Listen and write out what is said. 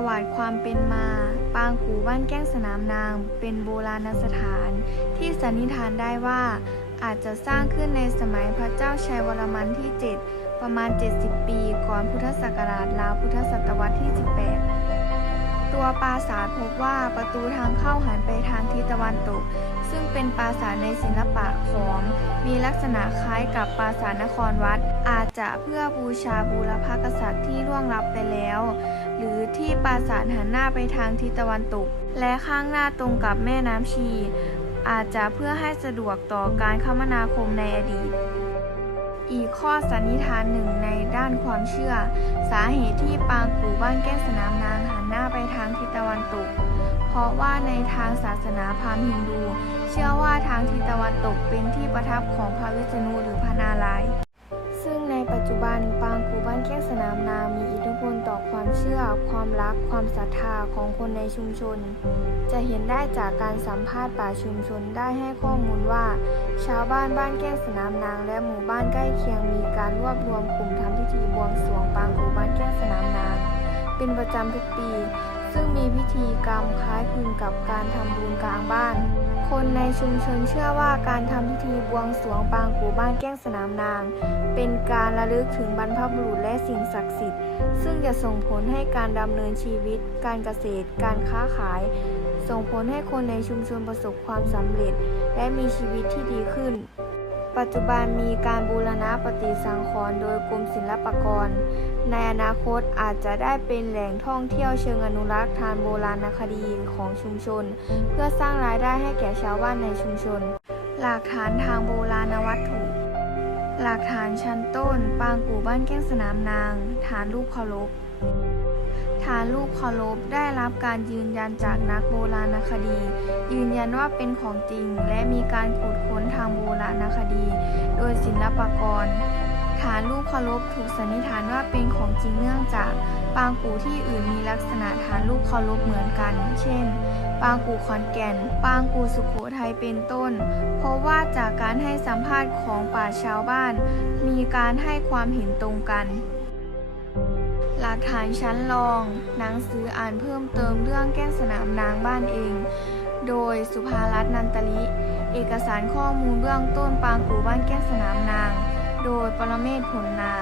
ประวัติความเป็นมา ปางกูบ้านแก้งสนามนาง เป็นโบราณสถาน ที่สันนิษฐานได้ว่าอาจจะสร้างขึ้นในสมัยพระเจ้าชัยวรมันที่ 7 ประมาณ 70 ปี ก่อนพุทธศักราชราวพุทธศตวรรษที่ 18 ตัวปราสาทพบว่าประตูทางเข้าหันไปทางทิศตะวันตก ซึ่งเป็นปราสาทในศิลปะขอม มีลักษณะคล้ายกับปราสาทนครวัด อาจจะเพื่อบูชาบูรพกษัตริย์ที่ล่วงลับไปแล้ว หรือที่ปราสาทหันหน้าไปทางทิศตะวันตก และข้างหน้าตรงกับแม่น้ำชี อาจจะเพื่อให้สะดวกต่อการคมนาคมในอดีต อีกข้อสันนิษฐานหนึ่งในด้านความเชื่อ สาเหตุที่ปางกูบ้านแก้สนามนางหันหน้าไปทางทิศตะวันตก เพราะว่าในทางศาสนาพราหมณ์ฮินดู เชื่อว่าทางทิศตะวันตกเป็นที่ประทับของพระวิษณุหรือพระนารายณ์ซึ่งในปัจจุบันปางกูบ้านแก้สนามนางมี พลต่อความเชื่อ ความรัก ความศรัทธาของคนในชุมชน จะเห็นได้จากการสัมภาษณ์ป่าชุมชนได้ให้ข้อมูลว่า ชาวบ้านบ้านแก้งสนามนาง และหมู่บ้านใกล้เคียงมีการรวบรวมกลุ่มทำพิธีบวงสรวงปางกูบ้านแก้งสนามนาง เป็นประจำทุกปี ซึ่งมีพิธีกรรมคล้ายคลึงกับการทำบุญกลางบ้าน คนในชุมชนเชื่อว่าการทำพิธีบวงสรวงปางกูบ้านแก้งสนามนาง เป็นการระลึกถึงบรรพบุรุษและสิ่งศักดิ์สิทธิ์ ซึ่งจะส่งผลให้การดำเนินชีวิต การเกษตร การค้าขาย ส่งผลให้คนในชุมชนประสบความสำเร็จ และมีชีวิตที่ดีขึ้น ปัจจุบันมีการบูรณะปฏิสังขรณ์โดยกรมศิลปากร ในอนาคตอาจจะได้เป็นแหล่งท่องเที่ยวเชิงอนุรักษ์ทางโบราณคดีของชุมชน เพื่อสร้างรายได้ให้แก่ชาวบ้านในชุมชน หลักฐานทางโบราณวัตถุ หลักฐานชั้นต้น ปางกู่บ้านแก้งสนามนาง ฐานรูปเคารพานรูปเคารพได้รับการยืนยันจากนักโบราณคดี ยืนยันว่าเป็นของจริง และมีการขุดค้นทางโบราณคดี โดยศิลปากรฐานรูปเคารพถูกสันนิษฐานว่าเป็นของจริงเนื่องจาก ปางกู่ที่อื่นมีลักษณะฐานรูปเคารพเหมือนกัน เช่น ปางกู่ขอนแก่น ปางกู่สุโขทัยเป็นต้น เพราะว่าจากการให้สัมภาษณ์ของป่าชาวบ้าน มีการให้ความเห็นตรงกัน ลักฐานชั้นรอง หนังสืออ่านเพิ่มเติมเรื่องแก้งสนามนางบ้านเอง โดยสุภารัตน์นันตลิ เอกสารข้อมูลเบื้องต้นปางกู่บ้านแก้งสนามนาง โดยปรเมศผลนา